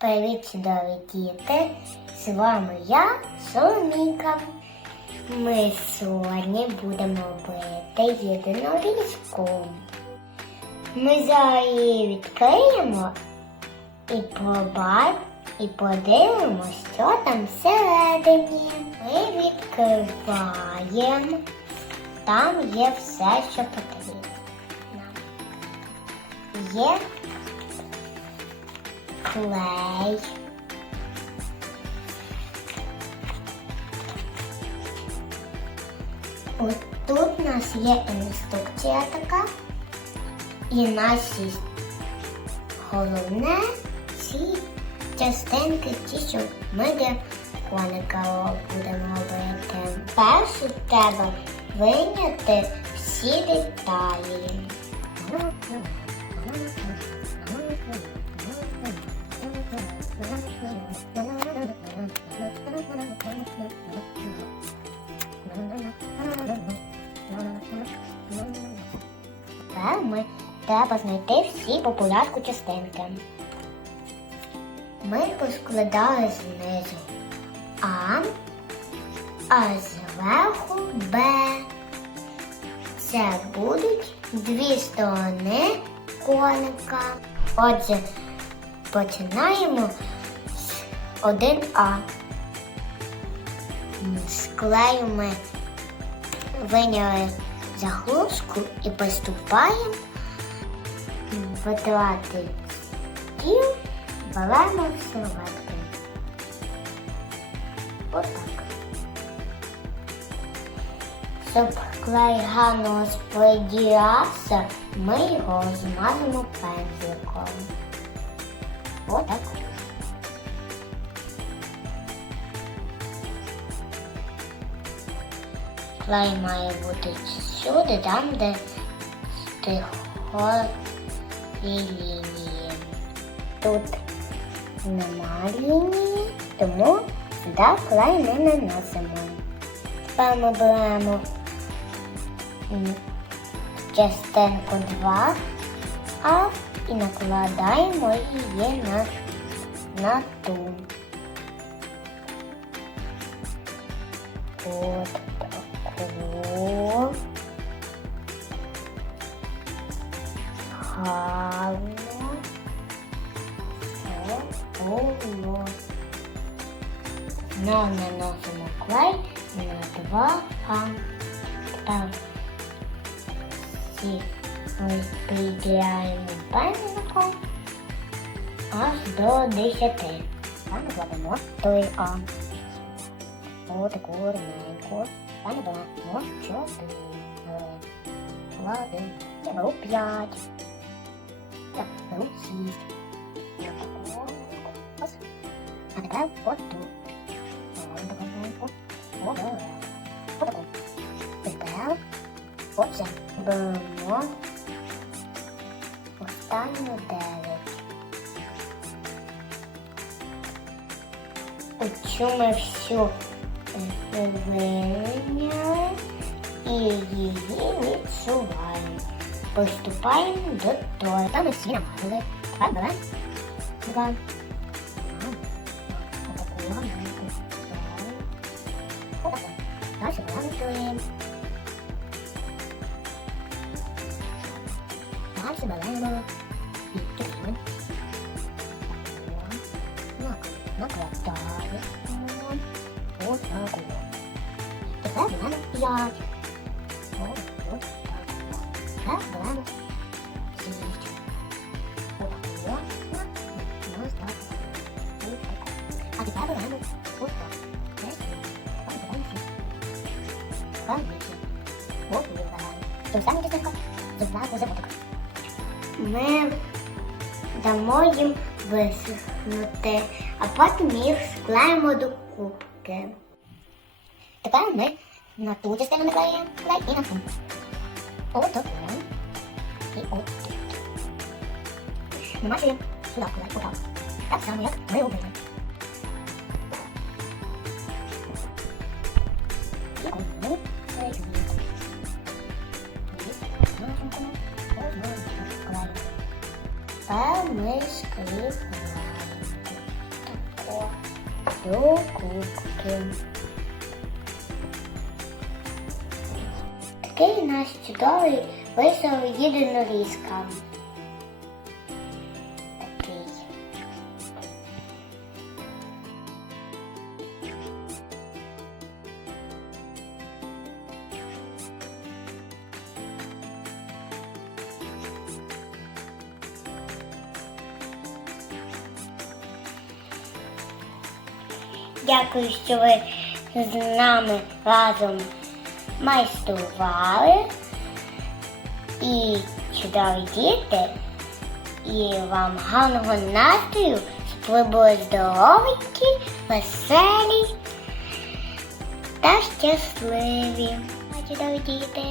Привіт, чудові діти! З вами я, Соломійка. Ми сьогодні будемо робити єдиноріжку. Ми зараз її відкриємо і побачимо, і подивимося, що там всередині. Ми відкриваємо. Там є все, що потрібно. Є клей. От тут у нас є інструкція така. І наші головне ці частинки, ті, що ми для коника будемо робити. Перше треба виняти всі деталі. Тепер треба знайти всі по порядку частинки. Ми поскладали знизу А, а зверху Б. Це будуть дві сторони коника. Отже, починаємо з 1А. З ми виняли заглушку і приступаємо витирати стіл, беремо серветки. Отак. Щоб клей гарно розподілявся, ми його змажемо пензликом. Отак. Клей має бути всюди, там, де стихові лінії. Тут нема лінії, тому сюди клей не наносимо. Тепер ми беремо частинку 2 а і накладаємо її на, на ту. От таку. Гарно. Все було. Ну, наносимо клей на два Тепер всі розподіляємо пензликом аж до 10. Там кладемо той А. Отаку рівненьку. Там беремо 4. Кладемо. Я беру 5. Я беру 6. Ось. А тепер от тут. Отаку. Тепер оце беремо останню 9. Оцю ми всю виняли і її відсуваємо. Поступаємо до того. Там ми всі намазали. Беремо два. Отаку гарненьку. Отаку. Далі беремо А тепер беремо ось так. Вісім. Ось. Ми дамо їм висохнути, а потім їх склеїмо до кубки. Тепер ми на ту частину наклеїмо клей і на ту. От так. І от тут. Намашуємо сюди клей, отак. Так само, як ми робили. Сюди. Такий у нас чудовий єдинорізка. Такий. Дякую, що ви з нами разом майстрували. І чудові діти. І вам гарного настрою, щоб ви веселі та щасливі. Чудові діти.